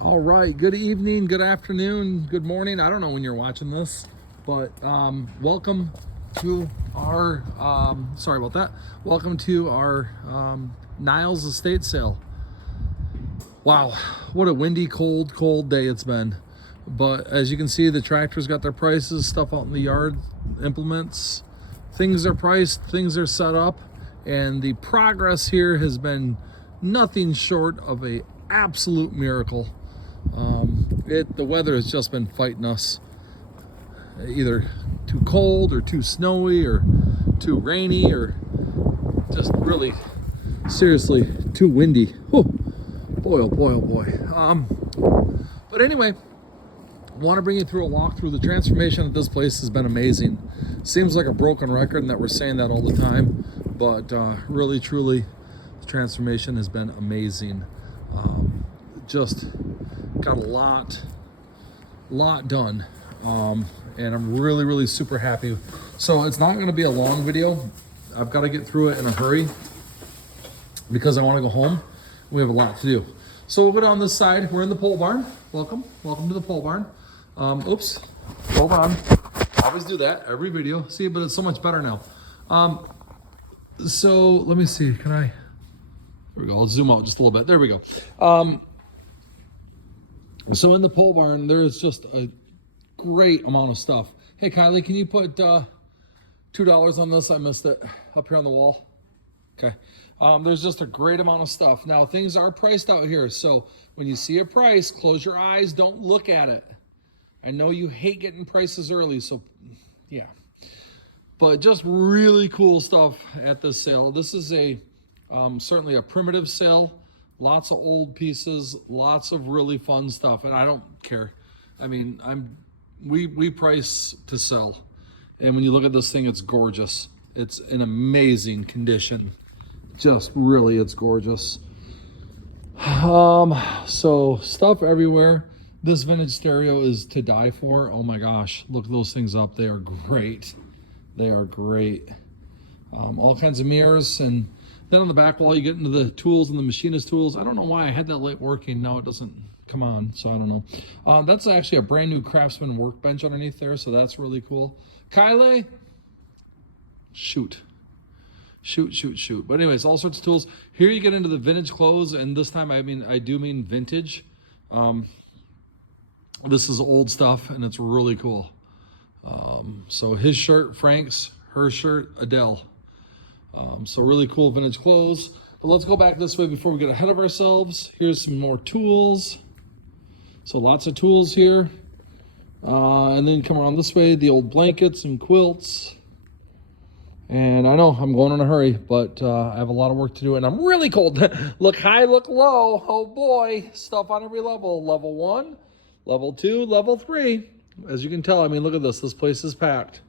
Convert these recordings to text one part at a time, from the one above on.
All right, good evening, good afternoon, good morning. I don't know when you're watching this, but welcome to our, sorry about that. Welcome to our Niles estate sale. Wow, what a windy, cold day it's been. But as you can see, the tractors got their prices, stuff out in the yard, implements, things are priced, things are set up, and the progress here has been nothing short of a absolute miracle. The weather has just been fighting us, either too cold or too snowy or too rainy or just really seriously too windy. Oh boy, oh boy, oh boy. But anyway, I want to bring you through a walk through. The transformation at this place has been amazing. Seems like a broken record and that we're saying that all the time, but really truly the transformation has been amazing. Just got a lot done, and I'm really super happy. So it's not going to be a long video. I've got to get through it in a hurry because I want to go home. We have a lot to do. So we'll go down this side. We're in the pole barn. Welcome to the pole barn. Oops, hold on. I always do that every video. See, but it's so much better now. So let me see. Can I? There we go. I'll zoom out just a little bit. There we go. So in the pole barn, there is just a great amount of stuff. Hey, Kylie, can you put $2 on this? I missed it up here on the wall. Okay. There's just a great amount of stuff. Now, things are priced out here. So when you see a price, close your eyes. Don't look at it. I know you hate getting prices early. So, yeah. But just really cool stuff at this sale. This is certainly a primitive sale. Lots of old pieces, lots of really fun stuff, and I don't care. I mean, we price to sell, and when you look at this thing, it's gorgeous. It's in amazing condition. Just really, it's gorgeous. So stuff everywhere. This vintage stereo is to die for. Oh my gosh, look those things up. They are great. They are great. All kinds of mirrors, and then on the back wall, you get into the tools and the machinist tools. I don't know why I had that light working. Now it doesn't come on, so I don't know. That's actually a brand new Craftsman workbench underneath there, so that's really cool. Kylie, shoot. But anyways, all sorts of tools. Here you get into the vintage clothes, and this time I do mean vintage. This is old stuff, and it's really cool. So his shirt, Frank's, her shirt, Adele. So really cool vintage clothes. But let's go back this way before we get ahead of ourselves. Here's some more tools. So lots of tools here. And then come around this way, the old blankets and quilts. And I know I'm going in a hurry, but I have a lot of work to do, and I'm really cold. Look high, look low. Oh boy, stuff on every level. Level 1, level 2, level 3. As you can tell, I mean, look at this. This place is packed.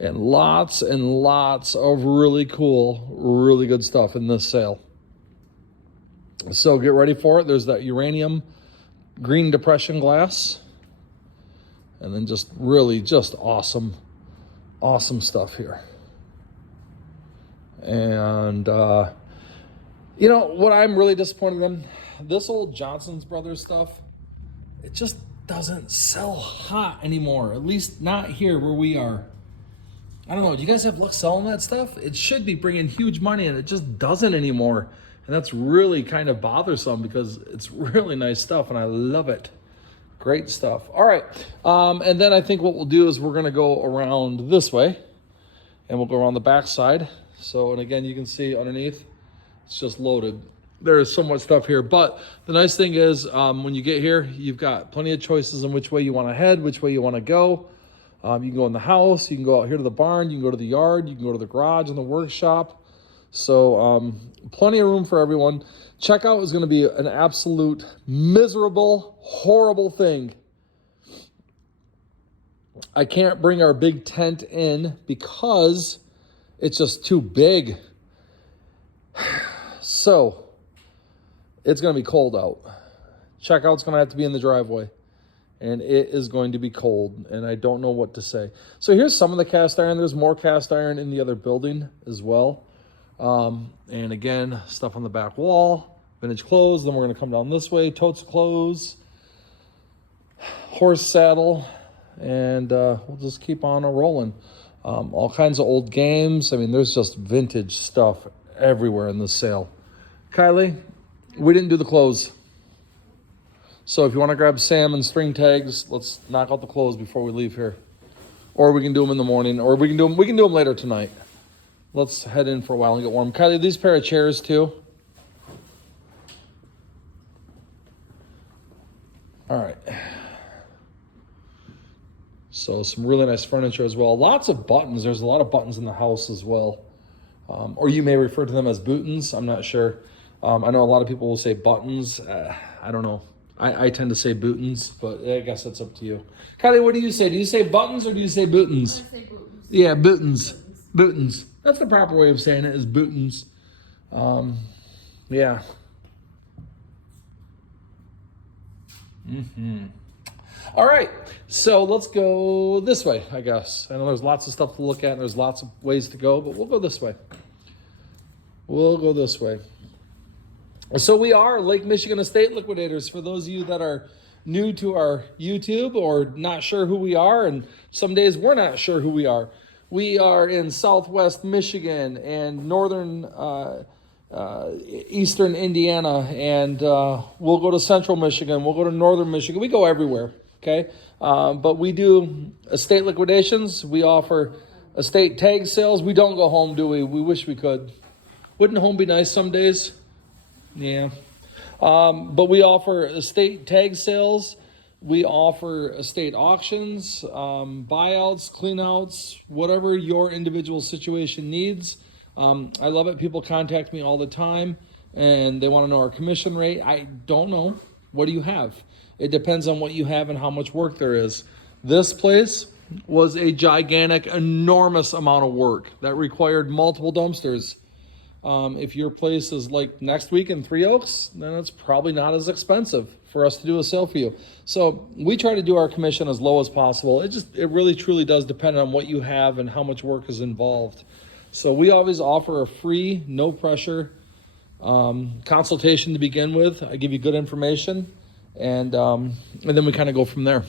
And lots of really cool, really good stuff in this sale. So get ready for it. There's that uranium green depression glass. And then just awesome stuff here. And, you know, what I'm really disappointed in, this old Johnson's Brothers stuff, it just doesn't sell hot anymore. At least not here where we are. I don't know, do you guys have luck selling that stuff? It should be bringing huge money, and it just doesn't anymore. And that's really kind of bothersome because it's really nice stuff, and I love it. Great stuff. All right, and then I think what we'll do is we're gonna go around this way, and we'll go around the back side. So, and again, you can see underneath, it's just loaded. There is so much stuff here, but the nice thing is when you get here, you've got plenty of choices on which way you wanna head, which way you wanna go. You can go in the house, you can go out here to the barn, you can go to the yard, you can go to the garage and the workshop. So plenty of room for everyone. Checkout is going to be an absolute miserable, horrible thing. I can't bring our big tent in because it's just too big. So it's going to be cold out. Checkout's going to have to be in the driveway. And it is going to be cold, and I don't know what to say. So here's some of the cast iron. There's more cast iron in the other building as well. And again, stuff on the back wall, vintage clothes. Then we're going to come down this way, totes of clothes. horse saddle, and we'll just keep on rolling. All kinds of old games. I mean, there's just vintage stuff everywhere in this sale. Kylie, we didn't do the clothes. So if you want to grab Sam and string tags, let's knock out the clothes before we leave here. Or we can do them in the morning, or we can do them later tonight. Let's head in for a while and get warm. Kylie, these pair of chairs too. All right. So some really nice furniture as well. Lots of buttons. There's a lot of buttons in the house as well. Or you may refer to them as bootins. I'm not sure. I know a lot of people will say buttons. I don't know. I tend to say bootins, but I guess that's up to you. Kylie, what do you say? Do you say buttons or do you say bootins? I say bootins. Yeah, bootins. Bootins. That's the proper way of saying it, is bootins. Yeah. All right, so let's go this way, I guess. I know there's lots of stuff to look at and there's lots of ways to go, but we'll go this way. We'll go this way. So we are Lake Michigan Estate Liquidators. For those of you that are new to our YouTube or not sure who we are, and some days we're not sure who we are. We are in Southwest Michigan and northern eastern Indiana, and we'll go to Central Michigan. We'll go to Northern Michigan. We go everywhere, okay? But we do estate liquidations. We offer estate tag sales. We don't go home, do we? We wish we could. Wouldn't home be nice some days? Yeah. But we offer estate tag sales. We offer estate auctions, buyouts, cleanouts, whatever your individual situation needs. I love it. People contact me all the time and they want to know our commission rate. I don't know. What do you have? It depends on what you have and how much work there is. This place was a gigantic, enormous amount of work that required multiple dumpsters. If your place is like next week in Three Oaks, then it's probably not as expensive for us to do a sale for you. So we try to do our commission as low as possible. It really truly does depend on what you have and how much work is involved. So we always offer a free, no pressure consultation to begin with. I give you good information, and then we kind of go from there.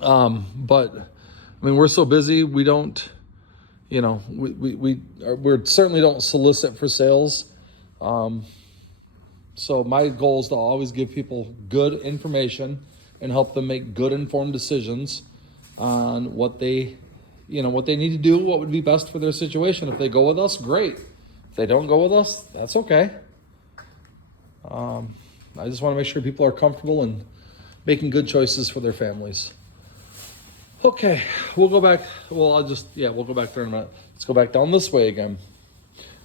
But I mean, we're so busy, we don't, you know, we certainly don't solicit for sales. So my goal is to always give people good information and help them make good informed decisions on what they need to do, what would be best for their situation. If they go with us, great. If they don't go with us, that's okay. I just want to make sure people are comfortable and making good choices for their families. Okay, we'll go back. Well, we'll go back there in a minute. Let's go back down this way again.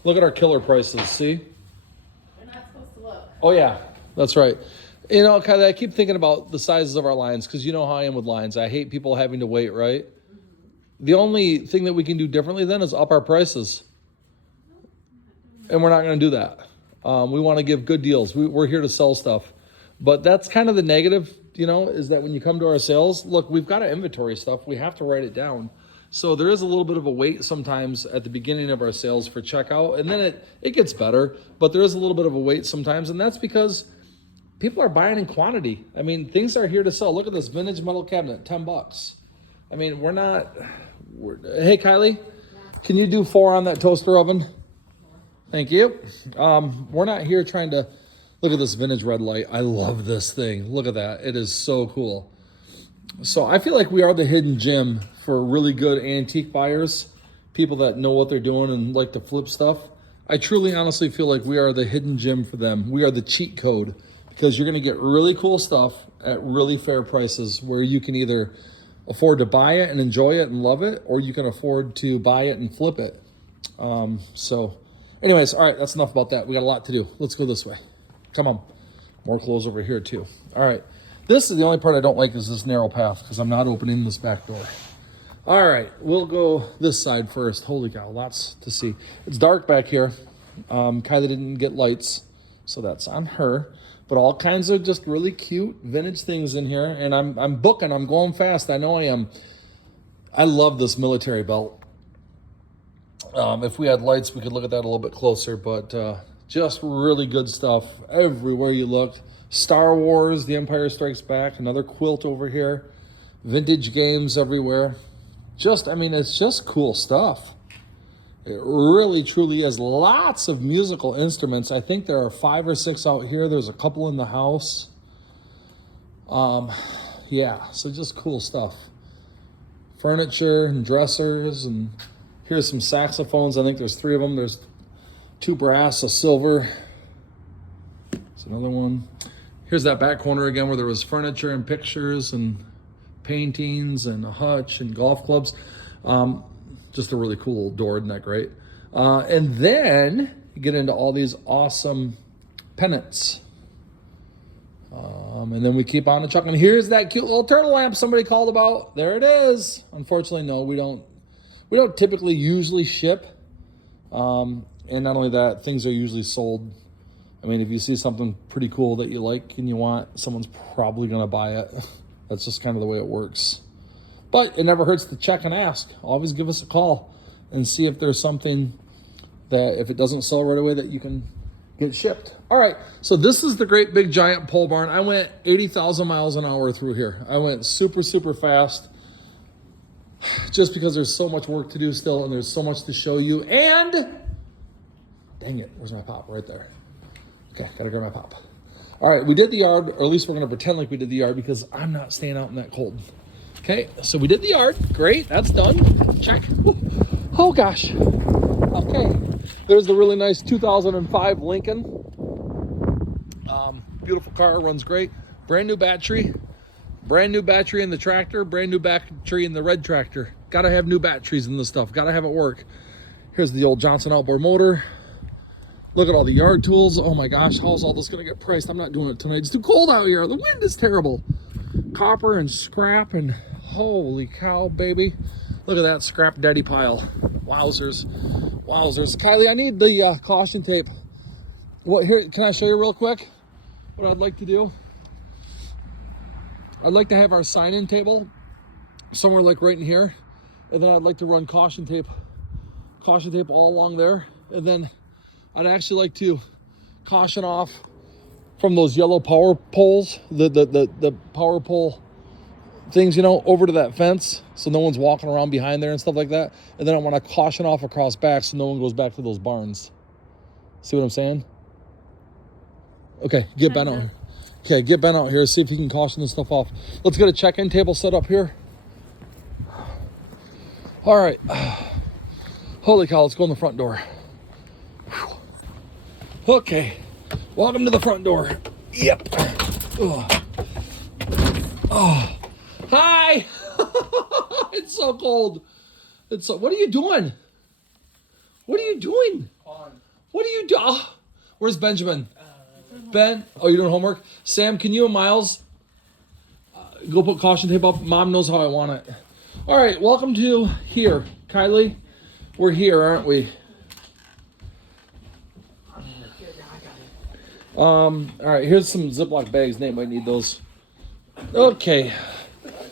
Look at our killer prices, see? We're not supposed to look. Oh yeah, that's right. You know, Kylie, I keep thinking about the sizes of our lines because you know how I am with lines. I hate people having to wait, right? The only thing that we can do differently then is up our prices. And we're not going to do that. We want to give good deals. We're here to sell stuff. But that's kind of the negative, you know, is that when you come to our sales, look, we've got to inventory stuff. We have to write it down. So there is a little bit of a wait sometimes at the beginning of our sales for checkout. And then it gets better. But there is a little bit of a wait sometimes. And that's because people are buying in quantity. I mean, things are here to sell. Look at this vintage metal cabinet, $10. I mean, hey, Kylie, can you do 4 on that toaster oven? Thank you. We're not here trying to, look at this vintage red light. I love this thing. Look at that. It is so cool. So I feel like we are the hidden gem for really good antique buyers, people that know what they're doing and like to flip stuff. I truly, honestly feel like we are the hidden gem for them. We are the cheat code because you're going to get really cool stuff at really fair prices where you can either afford to buy it and enjoy it and love it, or you can afford to buy it and flip it. So anyways, all right, that's enough about that. We got a lot to do. Let's go this way. Come on. More clothes over here too. All right. This is the only part I don't like is this narrow path because I'm not opening this back door. All right, we'll go this side first. Holy cow, lots to see. It's dark back here. Kylie didn't get lights, so that's on her. But all kinds of just really cute vintage things in here. And I'm booking. I'm going fast. I know I am. I love this military belt. If we had lights, we could look at that a little bit closer. But Just really good stuff everywhere you look. Star Wars, The Empire Strikes Back, another quilt over here. Vintage games everywhere. It's just cool stuff. It really, truly is. Lots of musical instruments. I think there are 5 or 6 out here. There's a couple in the house. Yeah, so just cool stuff. Furniture and dressers, and here's some saxophones. I think there's 3 of them. There's 2 brass, a silver. There's another one. Here's that back corner again where there was furniture and pictures and paintings and a hutch and golf clubs. Just a really cool door, isn't that great? And then you get into all these awesome pennants. And then we keep on chucking. Here's that cute little turtle lamp somebody called about. There it is. Unfortunately, no, we don't typically usually ship. And not only that, things are usually sold. I mean, if you see something pretty cool that you like and you want, someone's probably going to buy it. That's just kind of the way it works. But it never hurts to check and ask. Always give us a call and see if there's something that, if it doesn't sell right away, that you can get shipped. All right, so this is the great big giant pole barn. I went 80,000 miles an hour through here. I went super, super fast just because there's so much work to do still and there's so much to show you. And dang it, where's my pop? Right there. Okay, gotta grab my pop. All right, we did the yard, or at least we're gonna pretend like we did the yard because I'm not staying out in that cold. Okay, so we did the yard. Great, that's done. Check. Oh gosh. Okay, there's the really nice 2005 Lincoln. Beautiful car, runs great. Brand new battery in the tractor, brand new battery in the red tractor. Gotta have new batteries in this stuff, gotta have it work. Here's the old Johnson outboard motor. Look at all the yard tools. Oh my gosh, how's all this gonna get priced? I'm not doing it tonight. It's too cold out here. The wind is terrible. Copper and scrap, and holy cow, baby. Look at that scrap daddy pile. Wowzers. Wowzers. Kylie, I need the caution tape. What, here, can I show you real quick what I'd like to do? I'd like to have our sign-in table somewhere like right in here. And then I'd like to run caution tape all along there. And then I'd actually like to caution off from those yellow power poles, the power pole things, you know, over to that fence so no one's walking around behind there and stuff like that. And then I want to caution off across back so no one goes back to those barns. See what I'm saying? Okay, get Ben out. Okay, get Ben out here, see if he can caution this stuff off. Let's get a check-in table set up here. All right. Holy cow, let's go in the front door. Whew. Okay, welcome to the front door. Yep. Oh, hi. It's so cold. It's so, what are you doing? What are you doing? What are you doing? Oh, where's Benjamin? Ben, oh, you're doing homework? Sam, can you and Miles go put caution tape up? Mom knows how I want it. All right, welcome to here. Kylie, we're here, aren't we? All right, here's some Ziploc bags. Nate might need those. Okay,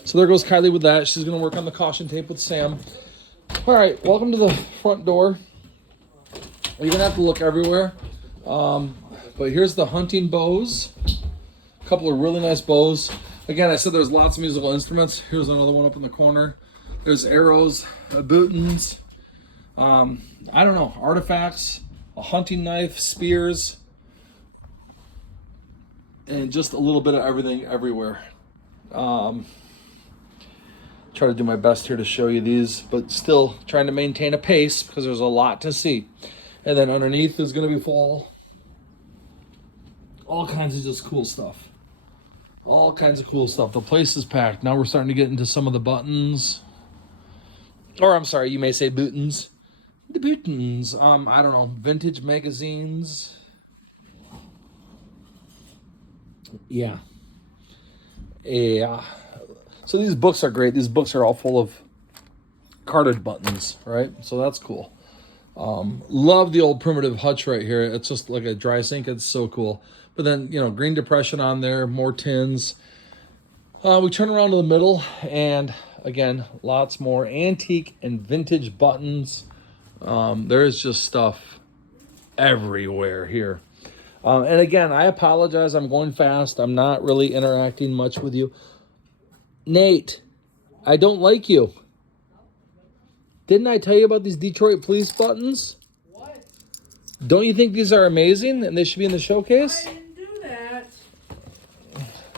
so there goes Kylie with that. She's gonna work on the caution tape with Sam. All right, welcome to the front door. You're gonna have to look everywhere. But here's the hunting bows. A couple of really nice bows. Again, I said there's lots of musical instruments. Here's another one up in the corner. There's arrows, bootins, I don't know, artifacts, a hunting knife, spears, and just a little bit of everything everywhere. Try to do my best here to show you these, but still trying to maintain a pace because there's a lot to see. And then underneath is going to be full. All kinds of just cool stuff. All kinds of cool stuff. The place is packed. Now we're starting to get into some of the buttons. Or I'm sorry, you may say bootins. The bootins. I don't know. Vintage magazines. Yeah. Yeah. So these books are great. These books are all full of carded buttons, right? So that's cool. Love the old primitive hutch right here. It's just like a dry sink. It's so cool. But then, you know, Green Depression on there, more tins. We turn around to the middle, and again, lots more antique and vintage buttons. There is just stuff everywhere here. And again, I apologize. I'm going fast. I'm not really interacting much with you. Nate, I don't like you. Didn't I tell you about these Detroit police buttons? What? Don't you think these are amazing and they should be in the showcase? I didn't do that.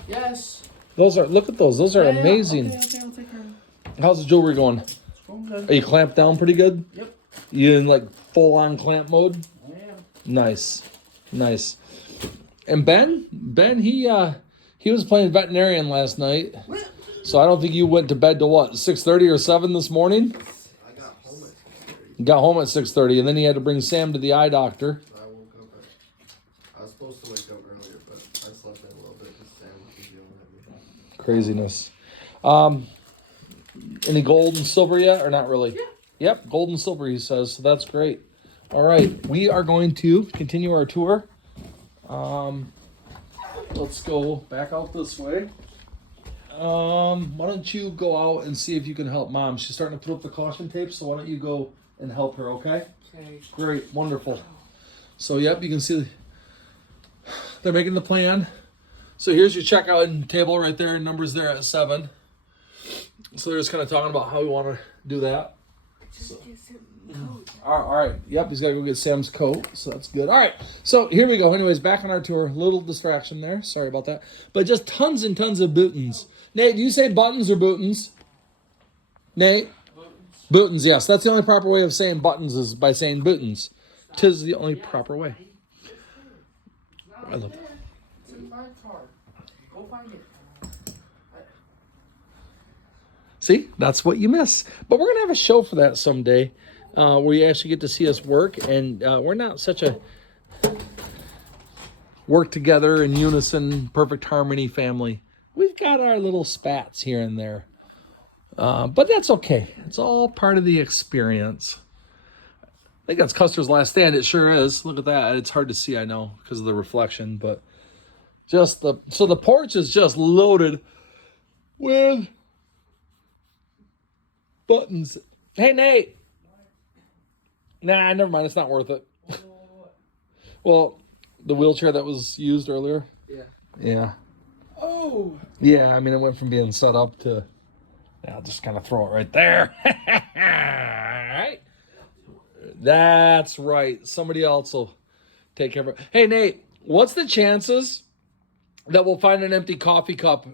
Yes. Those are, look at those. Those are amazing. Okay, I'll take care of it. How's the jewelry going? It's going good. Are you clamped down pretty good? Yep. You in like full on clamp mode? I am. Nice. And Ben, he was playing veterinarian last night. So I don't think you went to bed to what, 6:30 or 7 this morning? I got home at 6:30. Got home at 6:30, and then he had to bring Sam to the eye doctor. I woke up I was supposed to wake up earlier, but I slept in a little bit because Sam was yelling at me. Craziness. Any gold and silver yet, or not really? Yeah. Yep, gold and silver, he says, so that's great. All right, we are going to continue our tour. Let's go back out this way. Why don't you go out and see if you can help Mom? She's starting to put up the caution tape, so why don't you go and help her, okay? Okay. Great, wonderful. So, yep, you can see they're making the plan. So here's your checkout table right there, numbers there at 7. So they're just kind of talking about how we want to do that. All right. Yep, he's got to go get Sam's coat, so that's good. All right, so here we go. Anyways, back on our tour. Little distraction there. Sorry about that. But just tons and tons of bootins. Nate, do you say buttons or bootins? Nate? Bootins, yes. That's the only proper way of saying buttons is by saying bootins. Tis the only proper way. I love it. It's in my car. Go find it. See, that's what you miss. But we're going to have a show for that someday where you actually get to see us work. And we're not such a work together in unison, perfect harmony family. We've got our little spats here and there. But that's okay. It's all part of the experience. I think that's Custer's last stand. It sure is. Look at that. It's hard to see, I know, because of the reflection. But so the porch is just loaded with buttons. Hey, Nate. Nah, never mind. It's not worth it. Well, the wheelchair that was used earlier. Yeah. Oh. Yeah, I mean, it went from being set up to... I'll just kind of throw it right there. All right. That's right. Somebody else will take care of it. Hey, Nate, what's the chances that we'll find an empty coffee cup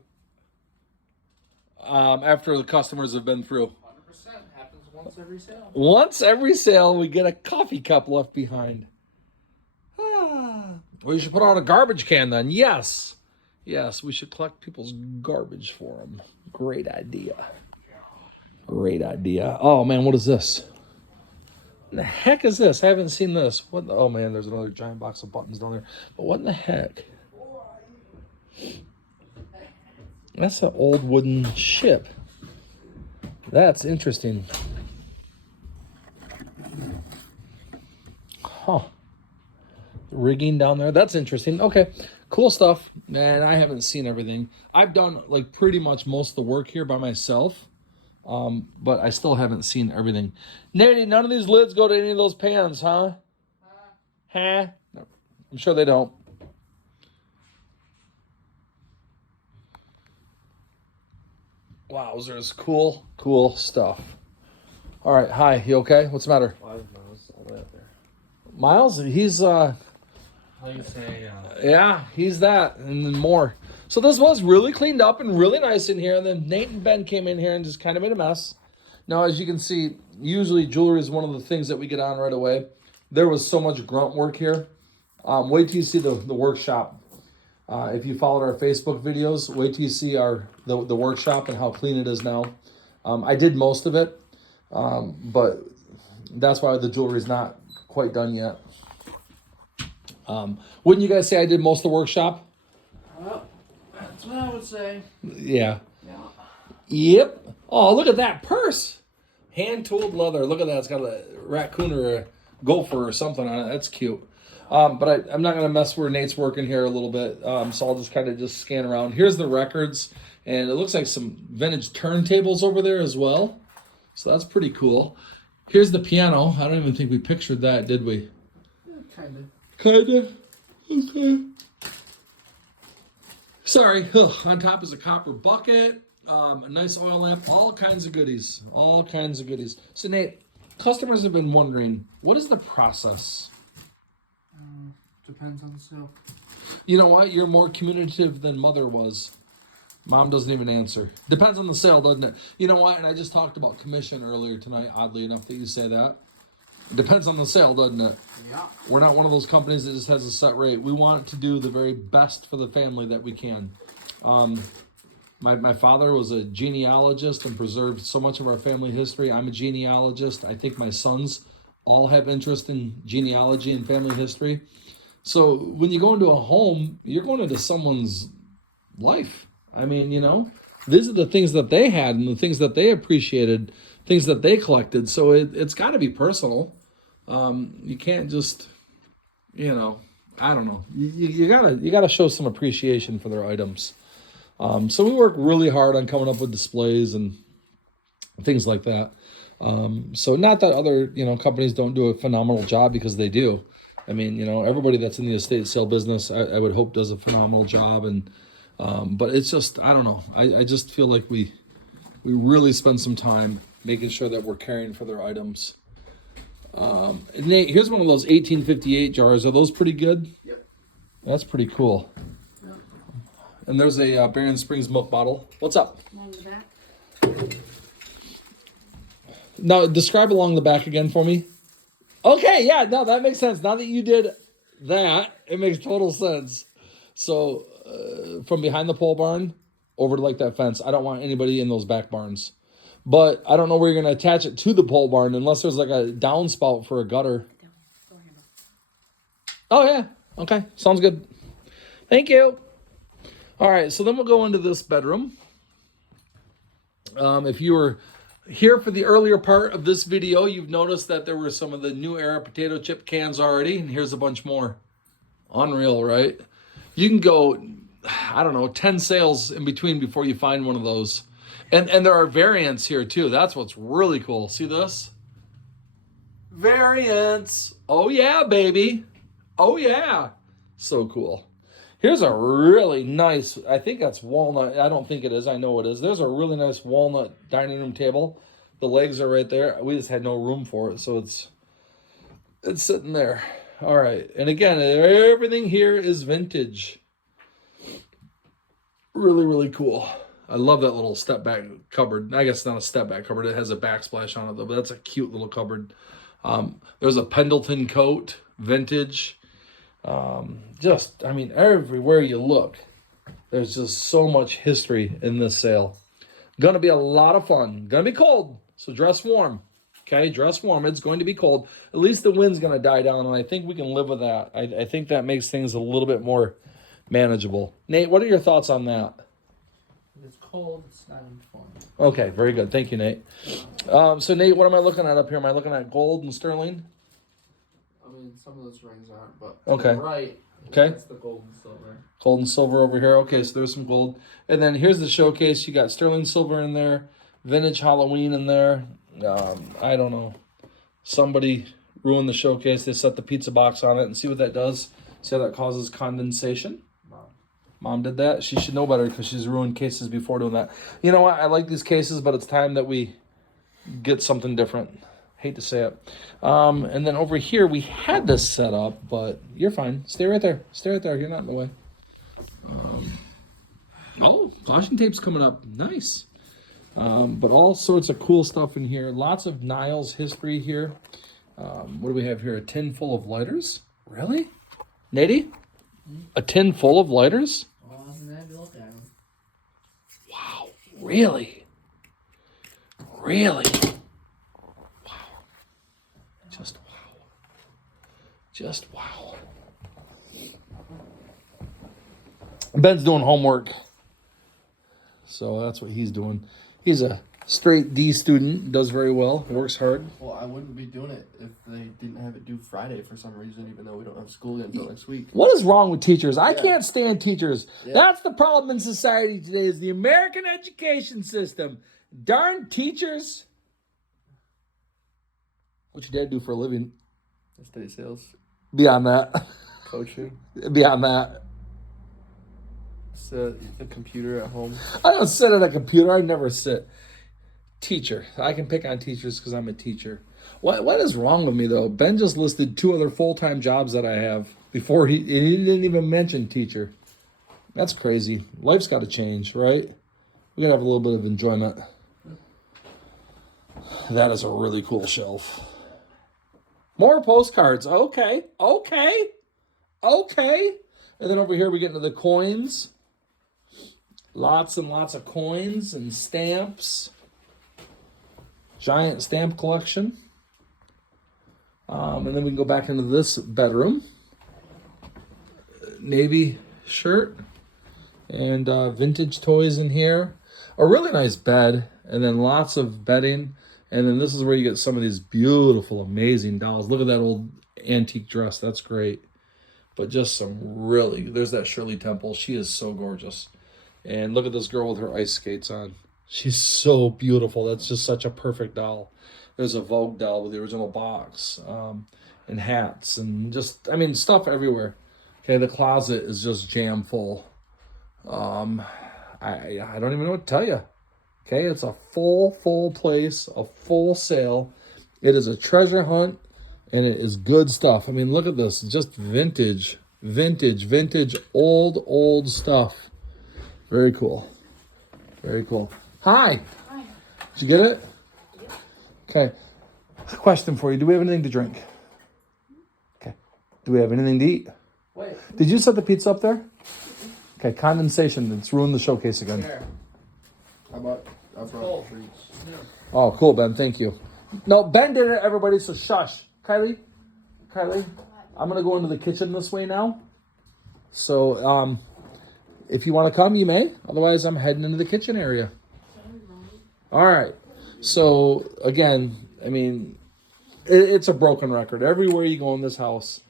after the customers have been through? 100% happens once every sale. Once every sale, we get a coffee cup left behind. Well, you should put on a garbage can then. Yes, we should collect people's garbage for them. Great idea. Oh, man, what is this? What the heck is this? I haven't seen this. Oh, man, there's another giant box of buttons down there. But what in the heck? That's an old wooden ship. That's interesting. Huh. Rigging down there. That's interesting. Okay. Cool stuff. Man, I haven't seen everything. I've done like pretty much most of the work here by myself. But I still haven't seen everything. Nate, none of these lids go to any of those pans, huh? Huh? No, I'm sure they don't. Wowzers. Cool stuff. All right. Hi. You okay? What's the matter? Miles? He's, Like you say, yeah, he's that and then more. So this was really cleaned up and really nice in here. And then Nate and Ben came in here and just kind of made a mess. Now, as you can see, usually jewelry is one of the things that we get on right away. There was so much grunt work here. Wait till you see the workshop. If you followed our Facebook videos, wait till you see the workshop and how clean it is now. I did most of it, but that's why the jewelry is not quite done yet. Wouldn't you guys say I did most of the workshop? Well, that's what I would say. Yeah. Yeah. Yep. Oh, look at that purse. Hand-tooled leather. Look at that. It's got a raccoon or a gopher or something on it. That's cute. But I'm not going to mess where Nate's working here a little bit. So I'll just kind of just scan around. Here's the records. And it looks like some vintage turntables over there as well. So that's pretty cool. Here's the piano. I don't even think we pictured that, did we? Kinda. Okay. Sorry. Ugh. On top is a copper bucket, a nice oil lamp, all kinds of goodies. All kinds of goodies. So Nate, customers have been wondering, what is the process? Depends on the sale. You know what? You're more communicative than Mother was. Mom doesn't even answer. Depends on the sale, doesn't it? You know what? And I just talked about commission earlier tonight, oddly enough that you say that. It depends on the sale, doesn't it? Yeah. We're not one of those companies that just has a set rate. We want to do the very best for the family that we can. My father was a genealogist and preserved so much of our family history. I'm a genealogist. I think my sons all have interest in genealogy and family history. So when you go into a home, you're going into someone's life. I mean, you know, these are the things that they had and the things that they appreciated, things that they collected. So it's got to be personal. You can't just, you know, I don't know. You gotta show some appreciation for their items. So we work really hard on coming up with displays and things like that. So not that other, you know, companies don't do a phenomenal job, because they do. I mean, you know, everybody that's in the estate sale business, I would hope does a phenomenal job. And but it's just, I don't know. I just feel like we really spend some time making sure that we're caring for their items. Nate, here's one of those 1858 jars. Are those pretty good? Yep. That's pretty cool. Yep. And there's a Barron Springs milk bottle. What's up? Along the back. Now, describe along the back again for me. Okay, yeah, no, that makes sense. Now that you did that, it makes total sense. So, from behind the pole barn over to like that fence, I don't want anybody in those back barns. But I don't know where you're going to attach it to the pole barn unless there's like a downspout for a gutter. Oh, yeah. Okay, sounds good. Thank you. All right, so then we'll go into this bedroom. If you were here for the earlier part of this video, you've noticed that there were some of the new era potato chip cans already, and here's a bunch more. Unreal, right? You can go, I don't know, 10 sales in between before you find one of those. And there are variants here too. That's what's really cool. See this? Variants. Oh yeah, baby. Oh yeah. So cool. Here's a really nice, I think that's walnut. I don't think it is. I know it is. There's a really nice walnut dining room table. The legs are right there. We just had no room for it, so it's sitting there. All right. And again, everything here is vintage. Really, really cool. I love that little step back cupboard. I guess it's not a step back cupboard. It has a backsplash on it though, but that's a cute little cupboard. There's a Pendleton coat, vintage. Just, I mean, everywhere you look, there's just so much history in this sale. Gonna be a lot of fun. Gonna be cold, so dress warm. Okay, dress warm. It's going to be cold. At least the wind's gonna die down, and I think we can live with that. I think that makes things a little bit more manageable. Nate, what are your thoughts on that? If it's cold, it's not even fun. Okay, very good. Thank you, Nate. So Nate, what am I looking at up here? Am I looking at gold and sterling? I mean, some of those rings aren't, but Okay. right. Okay. That's the gold and silver. Gold and silver over here. Okay, so there's some gold. And then here's the showcase. You got sterling silver in there, vintage Halloween in there. I don't know. Somebody ruined the showcase. They set the pizza box on it, and see what that does. See how that causes condensation? Mom did that. She should know better because she's ruined cases before doing that. You know what? I like these cases, but it's time that we get something different. Hate to say it. And then over here, we had this set up, but you're fine. Stay right there. Stay right there. You're not in the way. Oh, caution tape's coming up. Nice. But all sorts of cool stuff in here. Lots of Niles history here. What do we have here? A tin full of lighters? Really? Nady? A tin full of lighters? Oh, isn't that look at them? Wow. Really? Really? Wow. Just wow. Just wow. Ben's doing homework. So that's what he's doing. He's a straight D student, does very well, works hard. Well, I wouldn't be doing it if they didn't have it due Friday for some reason, even though we don't have school yet until next week. What is wrong with teachers? I Yeah. can't stand teachers. Yeah. That's the problem in society today is the American education system. Darn teachers. What your dad do for a living? Estate sales. Beyond that. Coaching. Beyond that. Sit at the computer at home. I don't sit at a computer. I never sit. Teacher. I can pick on teachers because I'm a teacher. What is wrong with me, though? Ben just listed 2 other full-time jobs that I have before he didn't even mention teacher. That's crazy. Life's got to change, right? We got to have a little bit of enjoyment. That is a really cool shelf. More postcards. Okay. And then over here we get into the coins. Lots and lots of coins and stamps. Giant stamp collection. And then we can go back into this bedroom. Navy shirt. And vintage toys in here. A really nice bed. And then lots of bedding. And then this is where you get some of these beautiful, amazing dolls. Look at that old antique dress. That's great. But just some really... There's that Shirley Temple. She is so gorgeous. And look at this girl with her ice skates on. She's so beautiful. That's just such a perfect doll. There's a Vogue doll with the original box. And hats. And just, I mean, stuff everywhere. Okay, the closet is just jam full. I don't even know what to tell you. Okay, it's a full place, a full sale. It is a treasure hunt, and it is good stuff. I mean, look at this. Just vintage, old stuff. Very cool. Very cool. Hi. Hi. Did you get it? Yep. Okay. Question for you. Do we have anything to drink? Okay. Do we have anything to eat? Wait. Did you set the pizza up there? Okay, condensation. It's ruined the showcase again. Here. I brought treats. Yeah. Oh, cool, Ben. Thank you. No, Ben did it, everybody, so shush. Kylie, I'm going to go into the kitchen this way now. So, if you want to come, you may. Otherwise, I'm heading into the kitchen area. All right. So, again, I mean, it's a broken record. Everywhere you go in this house,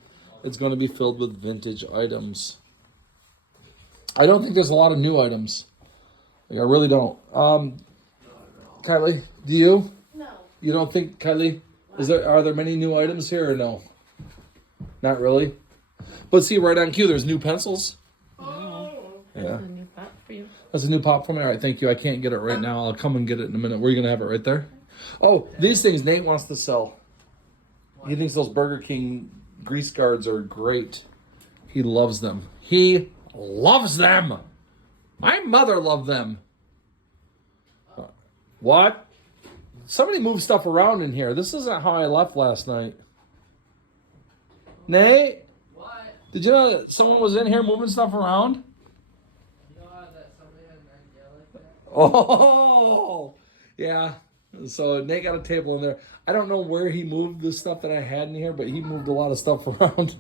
it's going to be filled with vintage items. I don't think there's a lot of new items. Like, I really don't. Kylie, do you? No. You don't think, Kylie? Are there many new items here or no? Not really. But see, right on cue, there's new pencils. Yeah. That's a new pot for you. That's a new pop for me. All right, thank you. I can't get it right now. I'll come and get it in a minute. Where are you gonna have it right there? Oh, these things Nate wants to sell. He thinks those Burger King grease guards are great. He loves them. He loves them. My mother loved them. What? Somebody moved stuff around in here. This isn't how I left last night. Nate? What? Did you know that someone was in here moving stuff around? You know that somebody had an idea like that? Oh, yeah. So Nate got a table in there. I don't know where he moved the stuff that I had in here, but he moved a lot of stuff around.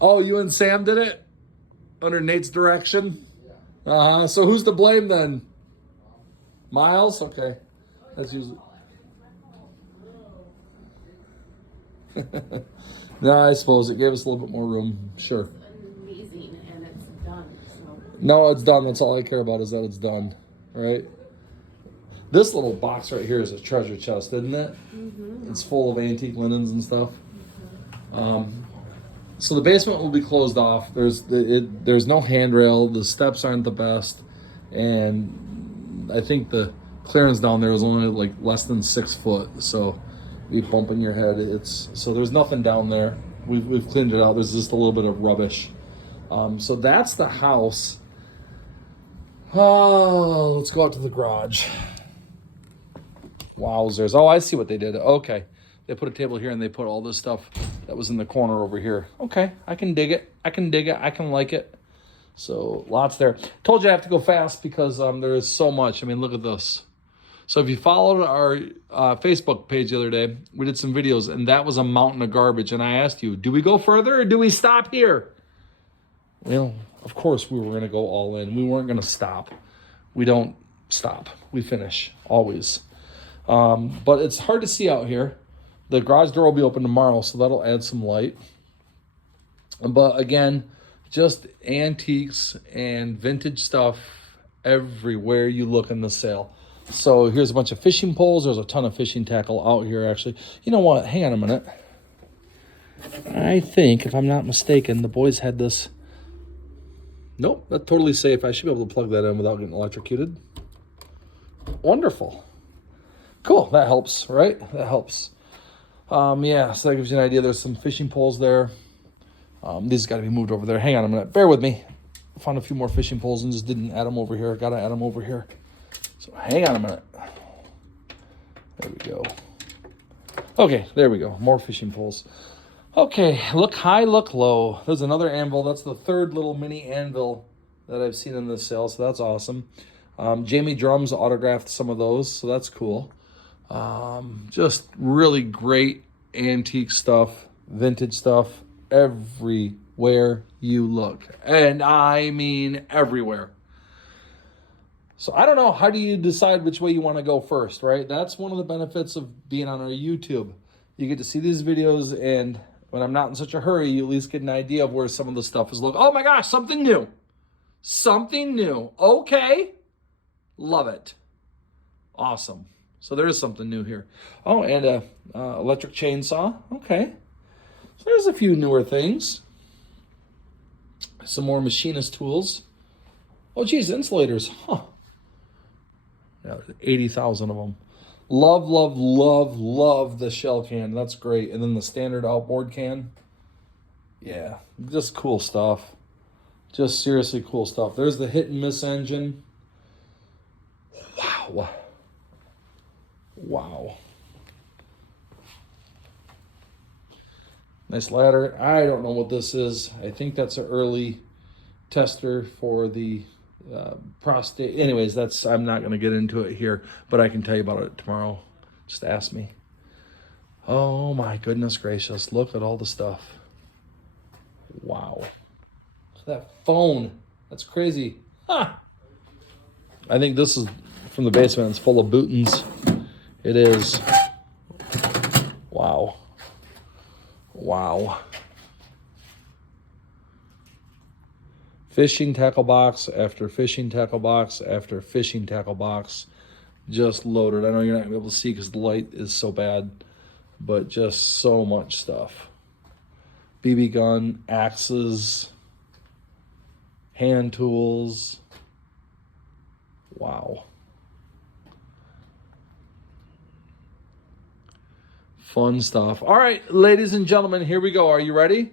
Oh, you and Sam did it? Under Nate's direction? Yeah. So who's to blame then? Miles? Okay. That's usually... No, I suppose it gave us a little bit more room. Sure. Amazing, and it's done. So. No, it's done. That's all I care about is that it's done. Right? This little box right here is a treasure chest, isn't it? Mm-hmm. It's full of antique linens and stuff. So the basement will be closed off. There's no handrail. The steps aren't the best, and I think the clearance down there is only like less than 6 foot. So be bumping your head. So there's nothing down there. We've cleaned it out. There's just a little bit of rubbish. So that's the house. Oh, let's go out to the garage. Wowzers. Oh, I see what they did. Okay. They put a table here and they put all this stuff that was in the corner over here. Okay. I can dig it. I can like it. So lots there. Told you I have to go fast because there is so much. I mean, look at this. So if you followed our Facebook page the other day, we did some videos and that was a mountain of garbage. And I asked you, do we go further or do we stop here? Well, of course we were going to go all in. We weren't going to stop. We don't stop. We finish always. But it's hard to see out here. The garage door will be open tomorrow, so that'll add some light. But again, just antiques and vintage stuff everywhere you look in the sale. So here's a bunch of fishing poles. There's a ton of fishing tackle out here, actually. You know what? Hang on a minute. I think, if I'm not mistaken, the boys had this. Nope, that's totally safe. I should be able to plug that in without getting electrocuted. Wonderful. Cool, that helps, right? That helps. Yeah, so that gives you an idea. There's some fishing poles there. These got to be moved over there. Hang on a minute. Bear with me. I found a few more fishing poles and just didn't add them over here. Got to add them over here. So hang on a minute. There we go. Okay, there we go. More fishing poles. Okay, look high, look low. There's another anvil. That's the third little mini anvil that I've seen in this sale, so that's awesome. Jamie Drums autographed some of those, so that's cool. Just really great antique stuff, vintage stuff, everywhere you look. And I mean everywhere. So I don't know, how do you decide which way you want to go first, right? That's one of the benefits of being on our YouTube. You get to see these videos, and when I'm not in such a hurry, you at least get an idea of where some of the stuff is looking. Oh my gosh, something new. Something new. Okay. Love it. Awesome. So there is something new here. Oh, and a electric chainsaw. Okay. So there's a few newer things. Some more machinist tools. Oh, geez, insulators. Huh. Yeah, 80,000 of them. Love, love, love, love the shell can. That's great. And then the standard outboard can. Yeah, just cool stuff. Just seriously cool stuff. There's the hit and miss engine. Wow. Wow. Nice ladder. I don't know what this is. I think that's an early tester for the prostate. Anyways, I'm not going to get into it here, but I can tell you about it tomorrow. Just ask me. Oh my goodness gracious. Look at all the stuff. Wow. That phone. That's crazy. Huh. I think this is from the basement. It's full of bootins. It is. Wow. Wow. Fishing tackle box after fishing tackle box after fishing tackle box. Just loaded. I know you're not going to be able to see because the light is so bad, but just so much stuff. BB gun, axes, hand tools. Wow. Fun stuff. All right, ladies and gentlemen, here we go. Are you ready?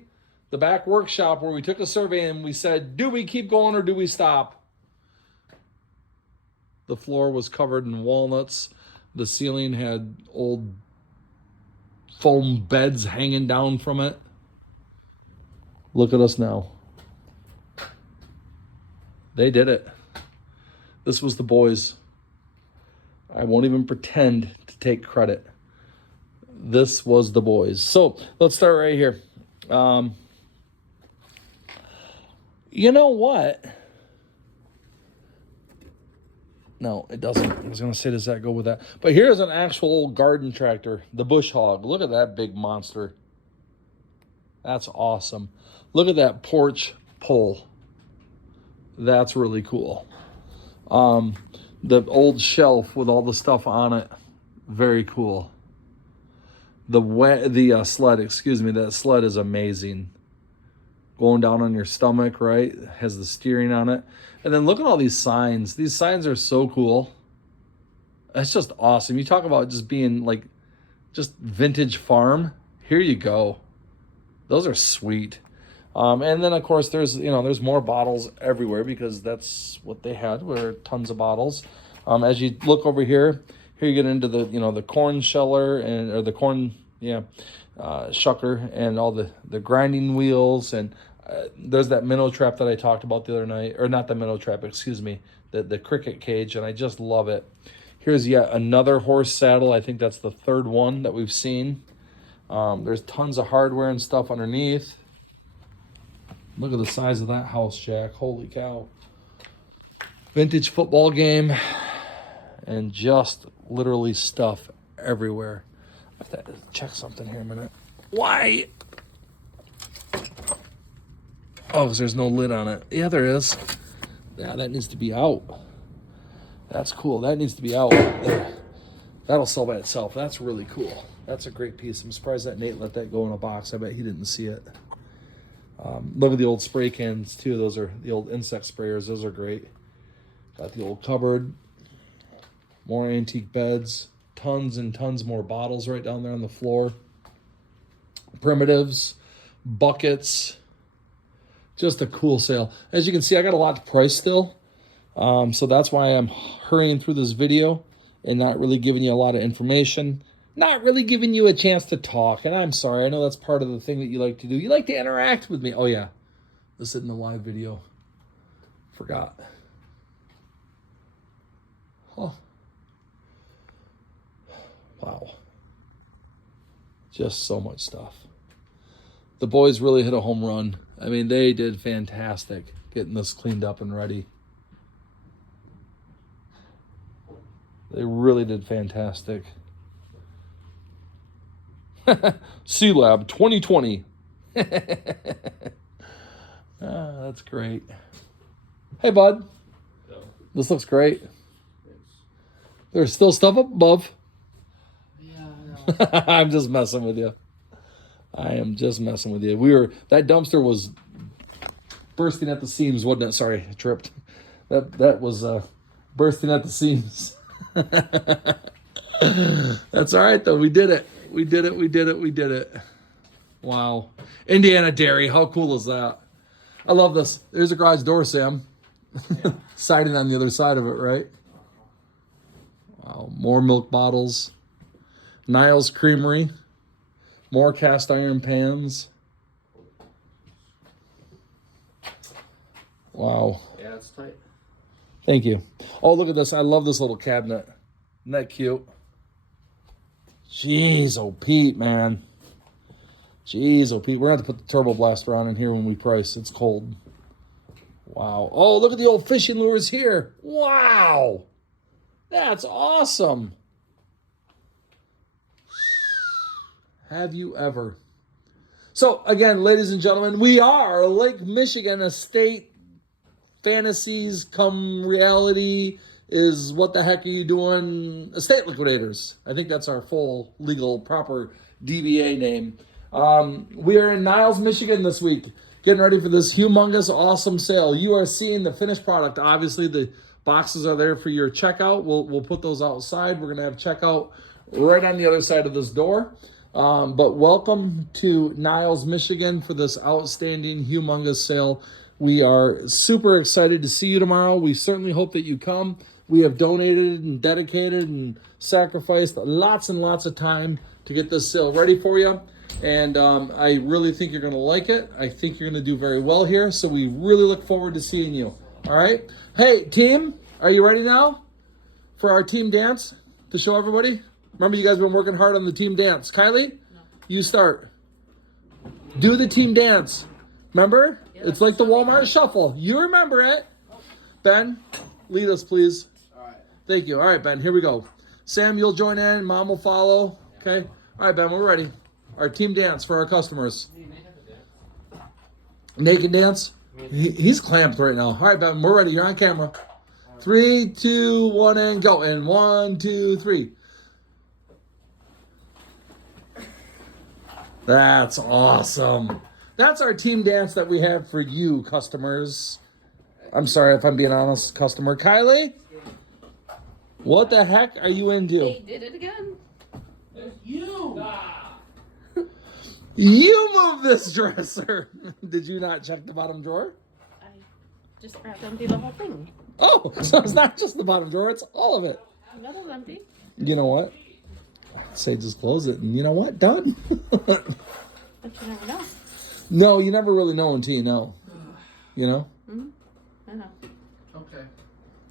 The back workshop where we took a survey and we said, do we keep going or do we stop? The floor was covered in walnuts. The ceiling had old foam beds hanging down from it. Look at us now. They did it. This was the boys. I won't even pretend to take credit. This was the boys. So let's start right here. You know what? No, it doesn't. I was going to say, does that go with that? But here's an actual old garden tractor, the Bush Hog. Look at that big monster. That's awesome. Look at that porch pole. That's really cool. The old shelf with all the stuff on it. Very cool. The sled, excuse me, that sled is amazing. Going down on your stomach, right? Has the steering on it. And then look at all these signs. These signs are so cool. That's just awesome. You talk about just being like, just vintage farm. Here you go. Those are sweet. And then of course there's more bottles everywhere because that's what they had, were tons of bottles. As you look over here you get into the corn sheller or the corn, shucker and all the grinding wheels, and there's that minnow trap that I talked about the other night, or not the minnow trap, excuse me, the cricket cage, and I just love it. Here's yet another horse saddle. I think that's the third one that we've seen. There's tons of hardware and stuff underneath. Look at the size of that house, Jack. Holy cow. Vintage football game. And just literally stuff everywhere. I have to check something here a minute. Why? Oh, because there's no lid on it. Yeah, there is. Yeah, that needs to be out. That's cool. That needs to be out. There. That'll sell by itself. That's really cool. That's a great piece. I'm surprised that Nate let that go in a box. I bet he didn't see it. Look at the old spray cans too. Those are the old insect sprayers. Those are great. Got the old cupboard. More antique beds. Tons and tons more bottles right down there on the floor. Primitives. Buckets. Just a cool sale. As you can see, I got a lot to price still. So that's why I'm hurrying through this video and not really giving you a lot of information. Not really giving you a chance to talk. And I'm sorry. I know that's part of the thing that you like to do. You like to interact with me. Oh, yeah. This isn't a live video. Forgot. Huh. Wow. Just so much stuff. The boys really hit a home run. I mean, they did fantastic getting this cleaned up and ready. They really did fantastic. C-Lab 2020. That's great. Hey, bud. This looks great. There's still stuff up above. Yeah, I know. I'm just messing with you. I am just messing with you. That dumpster was bursting at the seams, wasn't it? Sorry, I tripped. That was bursting at the seams. That's all right though. We did it. We did it. Wow. Indiana Dairy. How cool is that? I love this. There's a garage door, Sam. Siding on the other side of it, right? Wow. More milk bottles. Niles Creamery. More cast iron pans. Wow. Yeah, it's tight. Thank you. Oh, look at this. I love this little cabinet. Isn't that cute? Jeez, oh Pete, man. Jeez, oh Pete. We're going to have to put the turbo blaster on in here when we price. It's cold. Wow. Oh, look at the old fishing lures here. Wow. That's awesome. Have you ever? So, again, ladies and gentlemen, we are Lake Michigan Estate Fantasies come reality is what the heck are you doing? Estate Liquidators. I think that's our full legal proper DBA name. We are in Niles, Michigan this week, getting ready for this humongous awesome sale. You are seeing the finished product. Obviously, the boxes are there for your checkout. We'll put those outside. We're going to have checkout right on the other side of this door. But welcome to Niles, Michigan for this outstanding, humongous sale. We are super excited to see you tomorrow. We certainly hope that you come. We have donated and dedicated and sacrificed lots and lots of time to get this sale ready for you. And I really think you're going to like it. I think you're going to do very well here. So we really look forward to seeing you. All right. Hey, team, are you ready now for our team dance to show everybody? Remember, you guys have been working hard on the team dance. Kylie, you start. Do the team dance. Remember? It's like the Walmart shuffle. You remember it. Ben, lead us, please. All right. Thank you. All right, Ben, here we go. Sam, you'll join in. Mom will follow. Okay. All right, Ben, we're ready. Our team dance for our customers. Naked dance? He's clamped right now. All right, Ben, we're ready. You're on camera. 3, 2, 1, and go. And 1, 2, 3. That's awesome. That's our team dance that we have for you, customers. I'm sorry if I'm being honest, customer. Kylie? What the heck are you into? They did it again. You! You moved this dresser. Did you not check the bottom drawer? I just grabbed empty the whole thing. Oh, so it's not just the bottom drawer, it's all of it. Another's empty. You know what? I'd say just close it and you know what? Done. But you never know. No, you never really know until you know. You know? Mm-hmm. I know. Okay.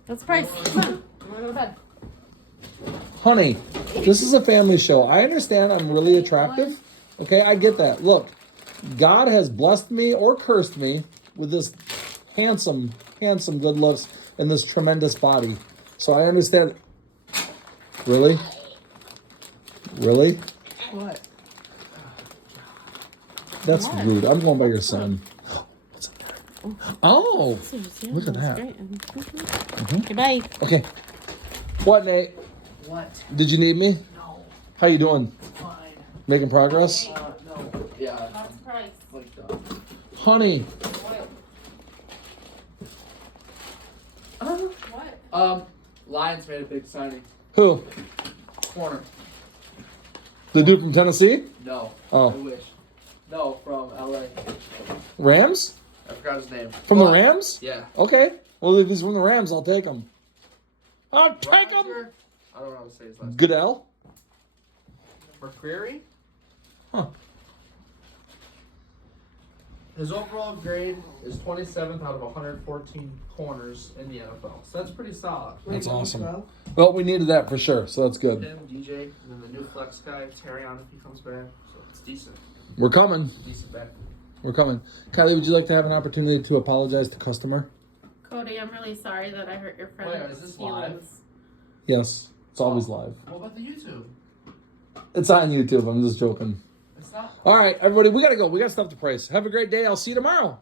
That's the price. Come on. I'm going to go to bed. Honey, this is a family show. I understand I'm really attractive. Okay, I get that. Look, God has blessed me or cursed me with this handsome good looks and this tremendous body. So I understand. Really? Really? What? That's What? rude. I'm going by your son. What's up there? Oh, Scissors, yeah, look at that's that. great. Okay, bye. Okay. What, Nate? What? Did you need me? No. How you doing? Fine. Making progress? No. Yeah. That's price. Like, Honey. What? Lions made a big signing. Who? Corner. The dude from Tennessee? No. Oh. I wish. No, from LA. Rams? I forgot his name. From the But- Rams? Yeah. Okay. Well, if he's from the Rams, I'll take him. I'll take him. Roger- I don't know how to say his last name. Goodell? McCreary? Huh. His overall grade is 27th out of 114 corners in the NFL. So that's pretty solid. That's awesome. Well, we needed that for sure, so that's good. Him, DJ, and then the new flex guy, Terry on if he comes back. So it's decent. We're coming. Decent back. We're coming. Kylie, would you like to have an opportunity to apologize to customer? Cody, I'm really sorry that I hurt your Wait, friend's is this live? feelings. Yes. It's always live. What about the YouTube? It's on YouTube. I'm just joking. It's not. All right, everybody, we got to go. We got stuff to price. Have a great day. I'll see you tomorrow.